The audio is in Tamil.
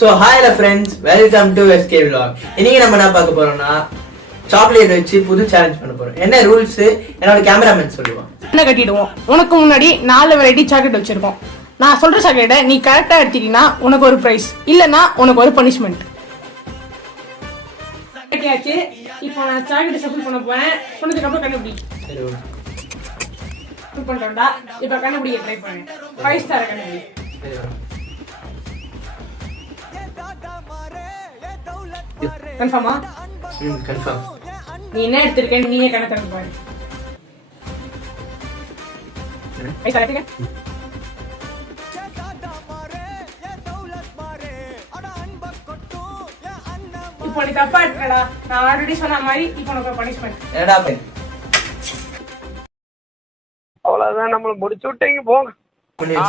So hi friends, welcome to SK Vlog. இன்னைக்கு நம்ம என்ன பார்க்க போறோம்னா சாக்லேட் வச்சு புது சேலஞ்ச் பண்ண போறோம். என்ன ரூல்ஸ் என்னோட கேமராமேன் சொல்லுவான். என்ன கட்டிடுவோம். உனக்கு முன்னாடி 4 வெரைட்டி சாக்லேட் வச்சிருக்கோம். நான் சொல்ற சாக்லேட்டை நீ கரெக்டா எடுத்தீங்கன்னா உனக்கு ஒரு பிரைஸ், இல்லனா உனக்கு ஒரு பனிஷ்மென்ட். கட்டியாச்சு. இப்போ நான் சாக்லேட் ஷஃபிள் பண்ண போறேன். சொன்னதுக்கு அப்புறம் கண்டுபிடி. சரி ஓகே. ஷஃபிள் பண்றேன்டா. இப்போ கண்டுபிடிக்க ட்ரை பண்ணு. 5 ஸ்டார் கண்டுபிடி. சரி. கன்ஃபார்மா? கன்ஃபார்ம். நீ என்ன எடுத்துர்க்க நீயே கணக்கு பாரு. ஐசா எடுத்துக்க. இப்போ நீ தப்பா எடுக்கடா. நான் ஆல்ரெடி சொன்ன மாதிரி இப்போ உனக்கு பனிஷ்மென்ட். என்னடா பே? அவ்வளவுதான், நம்மள முடிச்சு விட்டீங்க போங்க. நீங்க